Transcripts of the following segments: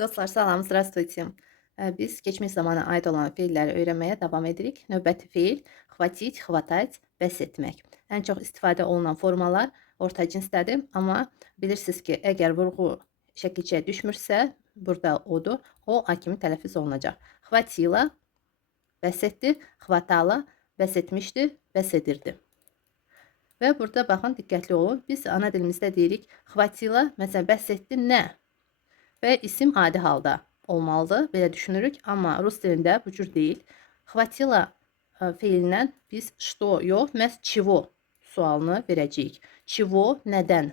Dostlar salam, здравствуйте. Biz keçmiş zamana aid olan feilləri öyrənməyə davam edirik. Növbəti feil xvatit, xvatать, bəs etmək. Ən çox istifadə olunan formalar orta cinsdədir, amma bilirsiniz ki, əgər vurğu şəkilçiyə düşmürsə, burada odur, o a kimi tələffüz olunacaq. Xvatila bəs etdi, xvatala bəs etmişdi, bəs edirdi. Və burada baxın, diqqətli olun. Biz ana dilimizdə deyirik, xvatila, məsələn, bəs etdi nə? Və isim adi halda olmalıdır, belə düşünürük. Amma rus dilində bu cür deyil. Xvatila feilindən biz что yox, məhz çivo sualını verəcəyik. Çivo nədən?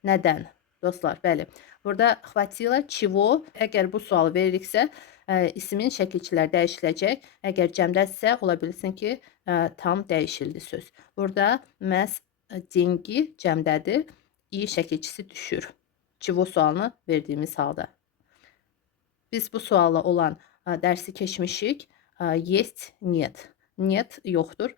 Nədən? Dostlar, bəli. Burada xvatila, çivo, əgər bu sualı veririksə, ismin şəkilçilər dəyişiləcək. Əgər cəmdədirsə, ola bilsin ki, tam dəyişildi söz. Burada məhz dengi cəmdədir, i şəkilçisi düşür. Çivo sualını verdiğimiz halda. Biz bu sualla olan dersi keçmişik. Есть, нет. Нет yoxdur.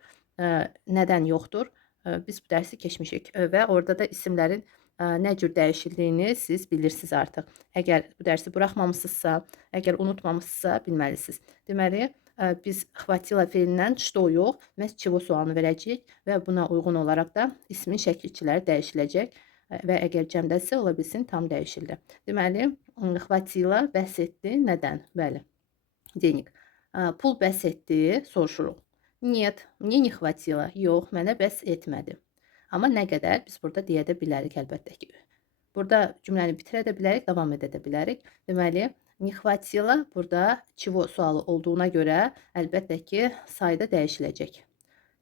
Neden yoxdur? Biz bu dersi keçmişik və orada da isimlərin nə cür dəyişildiyini siz bilirsiniz artıq. Əgər bu dərsi buraxmamısınızsa, əgər unutmamısınızsa bilməlisiniz. Deməli, biz xvatila feilindən что yox, məhz çivo sualını verəcəyik və buna uyğun olaraq da ismin şəkilçiləri dəyişiləcək. Və əgər cəmdədirsə, ola bilsin tam dəyişildi. Deməli, xvatila bəs etdi. Nədən? Bəli. Денег. Pul bəs etdi, soruşuruq. Нет, мне не хватило. Yox, mənə bəs etmədi. Amma nə qədər biz burada deyə də bilərik əlbəttə ki. Burada cümləni bitirə də bilərik, davam edə də bilərik. Deməli, не хватило burada çivo sualı olduğuna görə əlbəttə ki, sayda dəyişiləcək.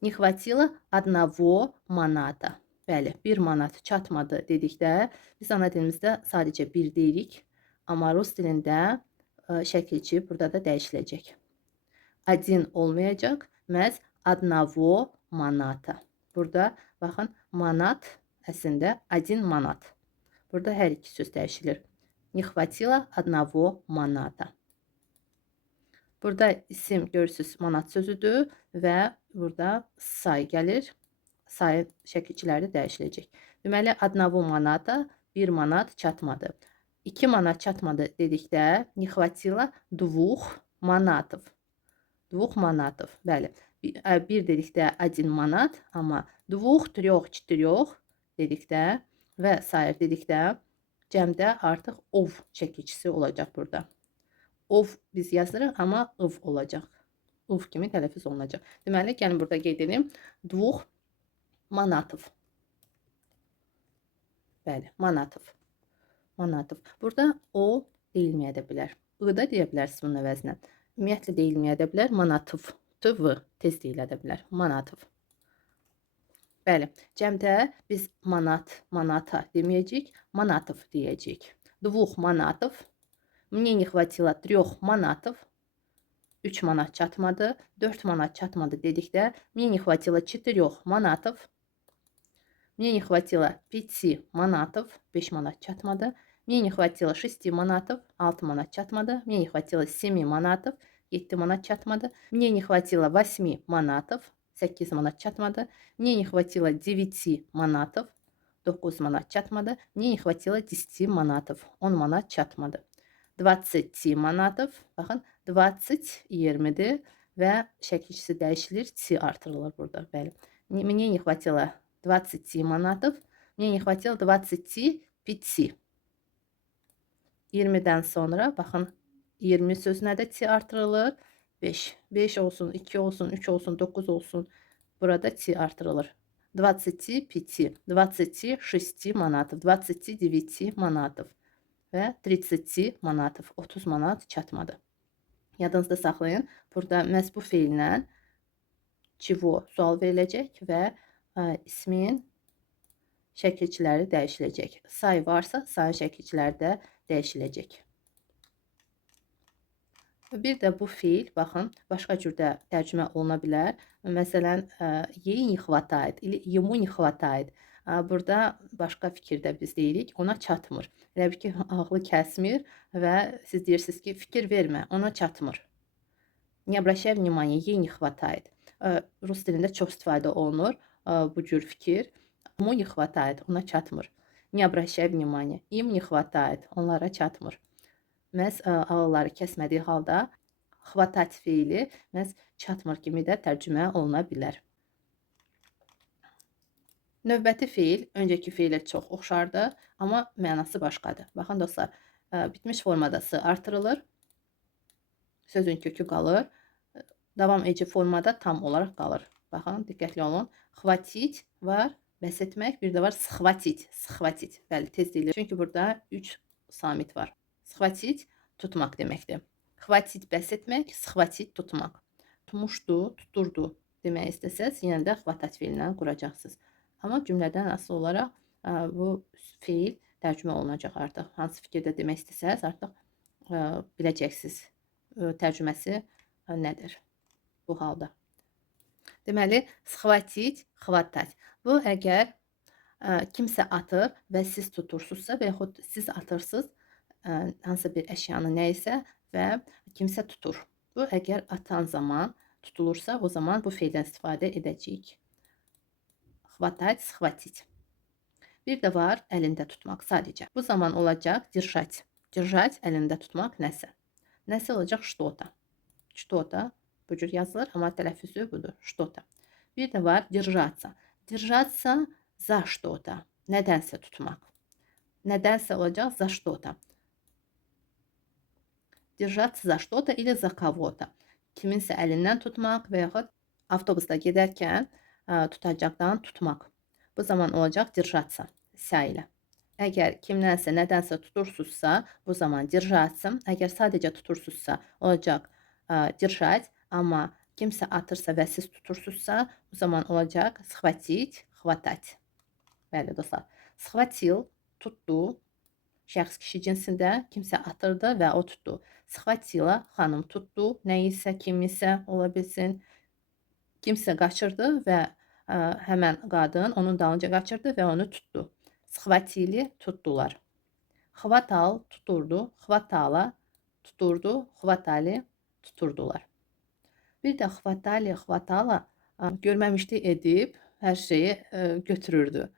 Не хватило одного маната. Bəli, 1 manat çatmadı dedikdə biz ana dilimizdə sadəcə 1 deyirik. Amma rus dilində şəkilçi burada da dəyişiləcək. Один olmayacaq, məhz одного manata. Burada baxın, manat əslində 1 manat. Burada hər iki söz dəyişilir. Не хватило одного маната. Burada isim görürsünüz manat sözüdür və burada say gəlir. Sayı şəkilçiləri dəyişiləcək. Deməli, одного manata 1 manat çatmadı. 2 manat çatmadı dedikdə не хватило двух манатов. Двух manatов. Bəli. 1 dedikdə 1 manat, amma двух, трех, четырех dedikdə və sair dedikdə cəmdə artıq ov şəkilçisi olacaq burada. Ov biz yazırıq, amma ıv olacaq. Ov kimi tələffüz olunacaq. Deməli, gəlin burada qeyd edim. Двух manatov. Bəli, manatov. Manatov. Burada o deyilməyə də bilər. I da deyə bilərsiniz bunun əvəzinə. Ümumiyyətlə deyilməyə də bilər. Manatov. Tv tez deyilə də bilər. Manatov. Bəli, cəmdə biz manat, manata deməyəcəyik. Manatov deyəcəyik. Двух manatov. Мне не хватило 3 manatov. 3 manat çatmadı. 4 manat çatmadı dedikdə мне не хватило 4 manatov. Мне не хватило 5 manatov, 5 manat çatmadı. Мне не хватило 6 manatov, 6 manat çatmadı. Мне не хватило 7 manatov, 7 manat çatmadı. Мне не хватило 8 manatov, 8 manat çatmadı. Мне не хватило 9 manatov, 9 manat çatmadı. Мне не хватило 10 manatov, 10 manat çatmadı. 20 manatov, baxın, 20 20'dir və şəkilçisi dəyişilir, ti artırılır burada, bəli. Мне не хватило 20 manatov, мне не хватило 25. 20'dən sonra baxın 20 sözünə də ti artırılır. 5. 5 olsun, 2 olsun, 3 olsun, 9 olsun. Burada ti artırılır. 25, 26 manatov, 29 manatov və 30 manatov, 30 manat çatmadı. Yadınızda saxlayın. Burada məhz bu feillə çivo sual veriləcək və ismin şəkilçiləri dəyişiləcək. Say varsa, sayın şəkilçiləri də dəyişiləcək. Bir də bu feil, baxın, başqa cür də tərcümə oluna bilər. Məsələn, ей не хватает, или ему не хватает. Burada başqa fikirdə biz deyirik, ona çatmır. Elə bir ki, ağlı kəsmir və siz deyirsiniz ki, fikir vermə, ona çatmır. Не обращай внимания, ей не хватает. Rus dilində çox istifadə olunur bu cür fikir. Ему не хватает, ona çatmır. Не обращай внимания, им не хватает, onlara çatmır. məhz ağılları kəsmədiyi halda xvatat feili məhz çatmır kimi də tərcümə oluna bilər. Növbəti feil öncəki feilə çox oxşardır, amma mənası başqadır. Baxın dostlar, bitmiş formadası artırılır, sözün kökü qalır, davam edici formada tam olaraq qalır. Baxın, diqqətli olun. Xvatit var, bəs etmək, bir də var sxvatit, sxvatit. Bəli, tez deyilir. Çünki burada 3 samit var. Sxvatit tutmaq deməkdir. Xvatit bəs etmək, sxvatit tutmaq. Tutmuşdu, tuturdu demək istəsəz, yenə də xvatat feilindən quracaqsınız. Amma cümlədən asılı olaraq bu feil tərcümə olunacaq artıq. Hansı fikirdə demək istəsəz, artıq biləcəksiniz tərcüməsi nədir bu halda. Deməli, sxvatit, xvatat. Bu, əgər kimsə atır və siz tutursunuzsa və yaxud siz atırsınız hansısa bir əşyanı nəyisə və kimsə tutur. Bu, əgər atan zaman tutulursa, o zaman bu feildən istifadə edəcəyik. Xvatat, sxvatit. Bir də var əlində tutmaq sadəcə. Bu zaman olacaq держать. Держать əlində tutmaq nəsə. Nəsə olacaq что-то. Что-то bu cür yazılır, amma tələffüzü budur. Что-то. Bir də var держаться. Держаться за что-то. Nədənsə tutmaq. Nədənsə olacaq за что-то. Держаться за что-то или за кого-то. Kiminsə əlindən tutmaq və yaxud avtobusda gedərkən tutacaqdan tutmaq. Bu zaman olacaq держаться sə ilə. Əgər kimdənsə nədənsə tutursunuzsa, bu zaman держаться. Əgər sadəcə tutursunuzsa, olacaq держать. Amma kimsə atırsa və siz tutursunuzsa, bu zaman olacaq sxvatit, xvatat. Bəli dostlar. Sxvatil, tutdu. Şəxs kişi cinsində kimsə atırdı və o tutdu. Sxvatila, xanım tutdu. Nəyisə, kimisə ola bilsin. Kimsə qaçırdı və həmən qadın onun dalınca qaçırdı və onu tutdu. Sxvatili, tutdular. Xvatal, tuturdu. Xvatala, tuturdu. Xvatali, tuturdular. Bir də xvatali, xvatala görməmişlik edib hər şeyi götürürdü.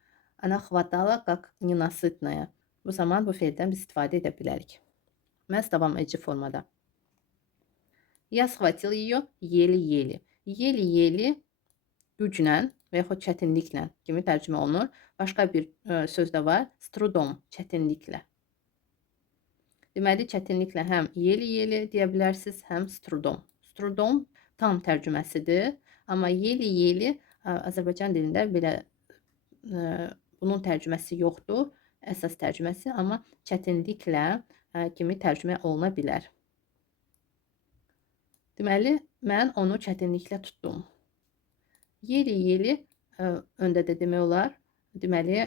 Ana xvatala как ненасытная. Bu zaman bu feildən biz istifadə edə bilərik. Məhz davam edici formada. Я схватил ее еле-еле. Еле-еле güclə və yaxud çətinliklə kimi tərcümə olunur. Başqa bir söz də var. S trudom, çətinliklə. Deməli, çətinliklə həm yeli-yeli deyə bilərsiniz, həm s trudom. S trudom tam tərcüməsidir. Amma yeli-yeli Azərbaycan dilində belə bunun tərcüməsi yoxdur. Əsas tərcüməsi, amma çətinliklə kimi tərcümə oluna bilər. Deməli, mən onu çətinliklə tutdum. Yeli-yeli öndə də demək olar. Deməli,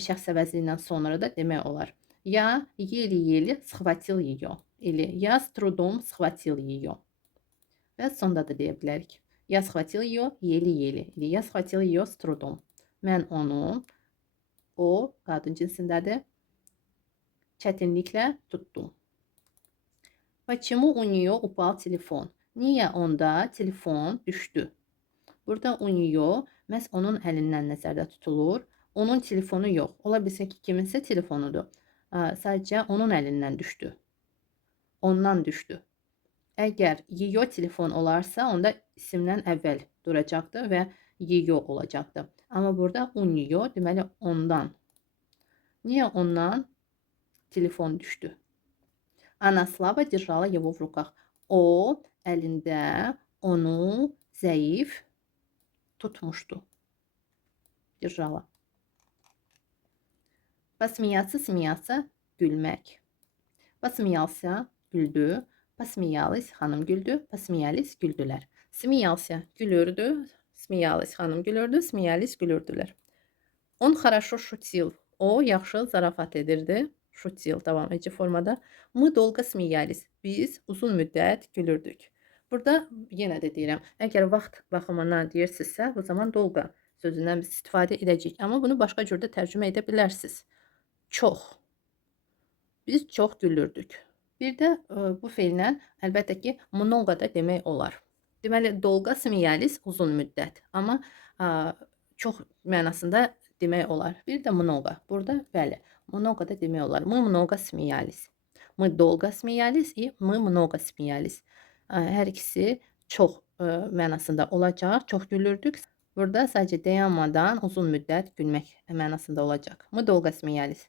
şəxs əvəzliyindən sonra da demək olar. Я еле-еле схватил ее. Или я с трудом схватил ее. Və sonda da deyə bilərik. Я схватил ее еле-еле. Или я схватил ее с трудом. Mən onu, o qadın cinsindədir, çətinliklə tutdum. Почему у нее упал телефон? Niyə onda telefon düşdü? Burada у нее məhz onun əlindən nəzərdə tutulur. Onun telefonu yox. Ola bilsin ki, kiminsə telefonudur. Sadəcə onun əlindən düşdü. Ondan düşdü. Əgər yiyo telefon olarsa, onda isimdən əvvəl duracaqdır və yiyo olacaqdır. Amma burada uniyo, deməli ondan. Niyə ondan telefon düşdü? Ana slaba держала его в руках. O əlində onu zəif tutmuşdu. Держала. Посмеяться, смеяться, gülmək. Посмеялся, güldü. Посмеялась, xanım güldü. Посмеялись, güldülər. Смеялся, gülürdü. Смеялась, xanım gülürdü. Смеялись, gülürdülər. Он хорошо шутил. O yaxşı zarafat edirdi. Şutil davam edici formada. Мы долго смеялись. Biz uzun müddət gülürdük. Burada yenə də deyirəm, əgər vaxt baxımından deyirsinizsə, bu zaman dolqa sözündən biz istifadə edəcəyik. Amma bunu başqa cürdə tərcümə edə bilərsiniz. Çox. Biz çox gülürdük. Bir də bu feillə əlbəttə ki, много da demək olar. Deməli, dolqa смеялись uzun müddət. Amma çox mənasında demək olar. Bir də много. Burada bəli, много da demək olar. Мы много смеялись. Мы долго смеялись и мы много смеялись. Hər ikisi çox mənasında olacaq. Çox gülürdük. Burada sadəcə dayanmadan uzun müddət gülmək mənasında olacaq. Мы долго смеялись.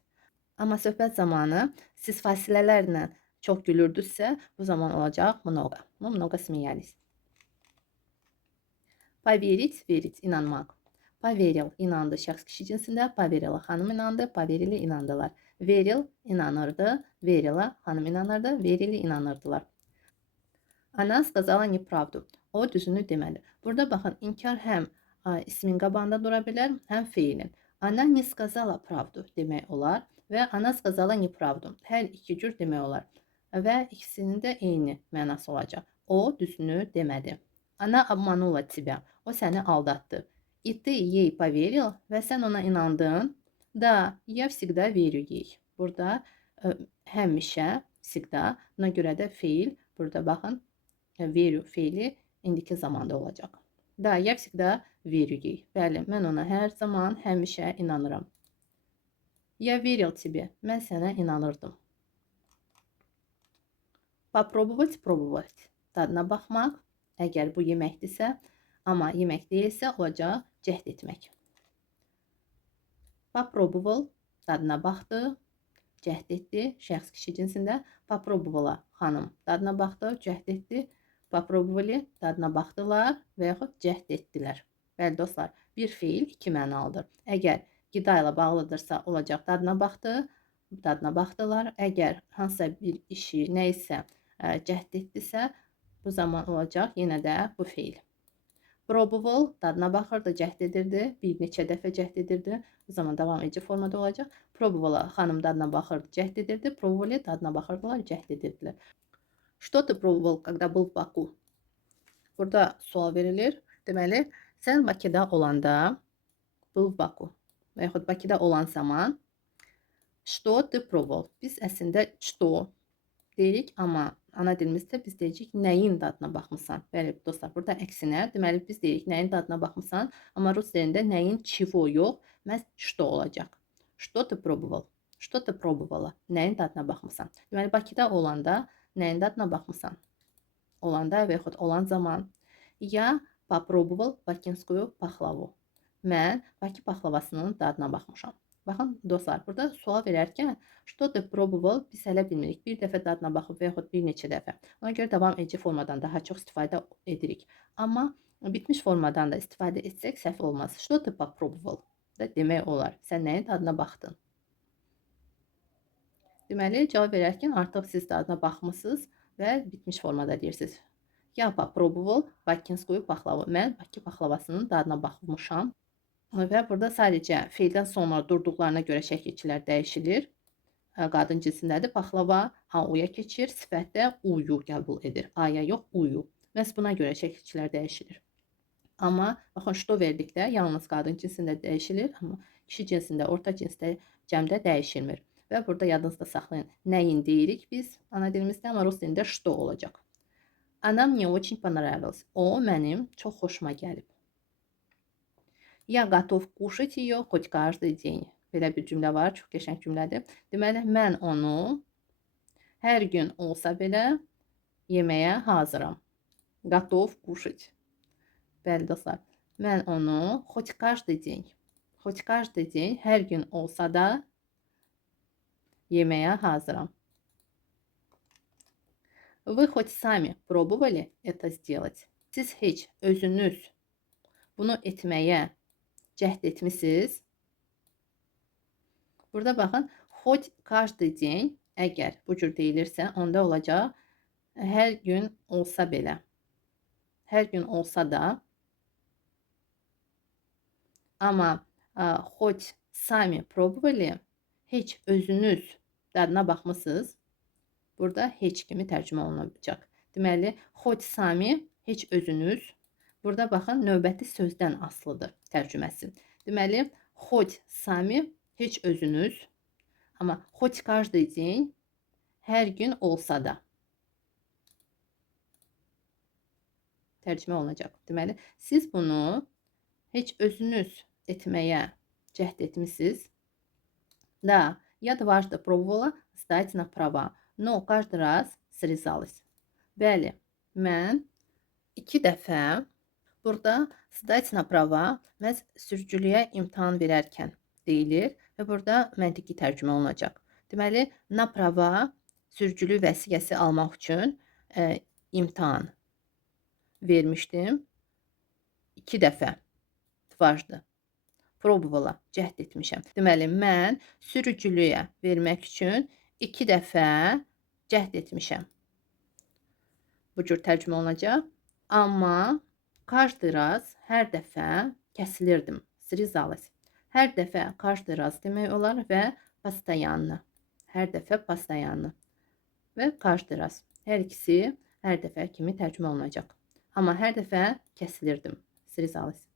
Amma söhbət zamanı siz fasilələrlə çox gülürdünüzsə, bu zaman olacaq много. Мы много смеялись. Поверить, верить, inanmaq. Поверил, inandı şəxs kişi cinsində. Поверила, xanım inandı. Поверили, inandılar. Veril, inanırdı. Verila, xanım inanırdı. Verili, inanırdılar. Она сказала неправду. O düzünü demədi. Burada baxın, inkar həm ismin qabağında dura bilər, həm feilin. Она не сказала правду demək olar və она сказала неправду. Hər iki cür demək olar. Və ikisinin də eyni mənası olacaq. O düzünü demədi. Она обманула тебя. O səni aldatdı. И ты ей поверил və sən ona inandın. Да, я всегда верю ей. Burada həmişə, всегда. Buna görə də feil. Burada baxın, верю feili indiki zamanda olacaq. Да, я всегда верю ей. Bəli, mən ona hər zaman, həmişə inanıram. Я верил тебе. Mən sənə inanırdım. Попробовать, пробовать. Dadına baxmaq. Əgər bu yeməkdirsə, amma yemək deyilsə, olacaq cəhd etmək. Попробовал, dadına baxdı, cəhd etdi, şəxs kişi cinsində. Попробовала, xanım, dadına baxdı, cəhd etdi. Попробовали, dadına baxdılar və yaxud cəhd etdilər. Bəli dostlar, bir feil iki mənalıdır. Əgər qida ilə bağlıdırsa, olacaq dadına baxdı, dadına baxdılar. Əgər hansısa bir işi, nə isə cəhd etdisə, bu zaman olacaq yenə də bu feil. Probable, dadına baxırdı, cəhd edirdi, bir neçə dəfə cəhd edirdi. Bu zaman davam edici formada olacaq. Probable, xanım dadına baxırdı, cəhd edirdi. Probable, dadına baxırdılar, cəhd edirdilər. Что ты пробовал, когда был в Баку? Burada sual verilir. Deməli, sən Bakıda olanda, был в Baku və yaxud Bakıda olan zaman, что ты pробовал? Biz əslində что deyirik, amma ana dilimizdə biz deyəcəyik nəyin dadına baxmısan. Bəli dostlar, burada əksinə, deməli biz deyirik nəyin dadına baxmısan, amma rus dilində nəyin чего yox, məhz что olacaq. Что ты pробовал? Что ты pробовала? Nəyin dadına baxmısan? Deməli Bakıda olanda nəyin dadına baxmısan? Olanda və yaxud olan zaman. Я попробовал бакинскую пахлаву. Mən Bakı paxlavasının dadına baxmışam. Baxın dostlar, burada sual verərkən что ты pробовал biz hələ bilmirik. Bir dəfə dadına baxıb və yaxud bir neçə dəfə. Ona görə davam edici formadan daha çox istifadə edirik. Amma bitmiş formadan da istifadə etsək səhv olmaz. Что ты попробовал da demək olar. Sən nəyin dadına baxdın? Deməli, cavab verərkən artıq siz dadına baxmısınız və bitmiş formada deyirsiniz. Я попробовал бакинскую пахлаву. Mən Bakı paxlavasının dadına baxmışam. Və burada sadəcə feildən sonra durduqlarına görə şəkilçilər dəyişilir. Qadın cinsindədir. Paxlava A-uya keçir, sifətdə U-yu qəbul edir. A-ya yox, U-yu. Məhz buna görə şəkilçilər dəyişilir. Amma baxın, что verdikdə yalnız qadın cinsində dəyişilir, amma kişi cinsində, orta cinsdə, cəmdə dəyişilmir. Və burada yadınızda saxlayın. Nəyin deyirik biz ana dilimizdə, amma rus dilində что olacaq. Она мне очень понравилась. O mənim çox xoşuma gəlib. Я готов кушать ее хоть каждый день. Belə bir cümlə var, çox qəşəng cümlədir. Deməli, mən onu hər gün olsa belə yeməyə hazıram. Готов кушать. Bəli dostlar, mən onu хоть каждый день. Хоть каждый день, hər gün olsa da yeməyə hazıram. Вы хоть сами пробовали это сделать? Siz heç özünüz bunu etməyə cəhd etmisiniz? Burada baxın, хоть каждый день, əgər bu cür deyilirsə, onda olacaq hər gün olsa belə. Hər gün olsa da, amma хоть сами пробовали, heç özünüz dadına baxmısınız? Burada heç kimi tərcümə olunacaq. Deməli, хоть сами, heç özünüz. Burada baxın, növbəti sözdən asılıdır tərcüməsi. Deməli, хоть сами, heç özünüz. Amma хоть каждый день, hər gün olsa da. Tərcümə olunacaq. Deməli, siz bunu heç özünüz etməyə cəhd etmisiniz? Да, я дважды пробовала сдать на права. Но каждый раз срезалась. Bəli, mən 2 dəfə burada sdать на prava məhz sürücülüyə imtahan verərkən deyilir və burada məntiqi tərcümə olunacaq. Deməli, na prava sürücülük vəsiqəsi almaq üçün imtahan vermişdim. 2 dəfə. Дважды. Пробовала, cəhd etmişəm. Deməli, mən sürücülüyə vermək üçün 2 dəfə cəhd etmişəm. Bu cür tərcümə olunacaq. Amma каждый раз, hər dəfə kəsilirdim. Срезалась. Hər dəfə каждый раз demək olar və постоянно. Hər dəfə постоянно. Və каждый раз. Hər ikisi hər dəfə kimi tərcümə olunacaq. Amma hər dəfə kəsilirdim. Срезалась.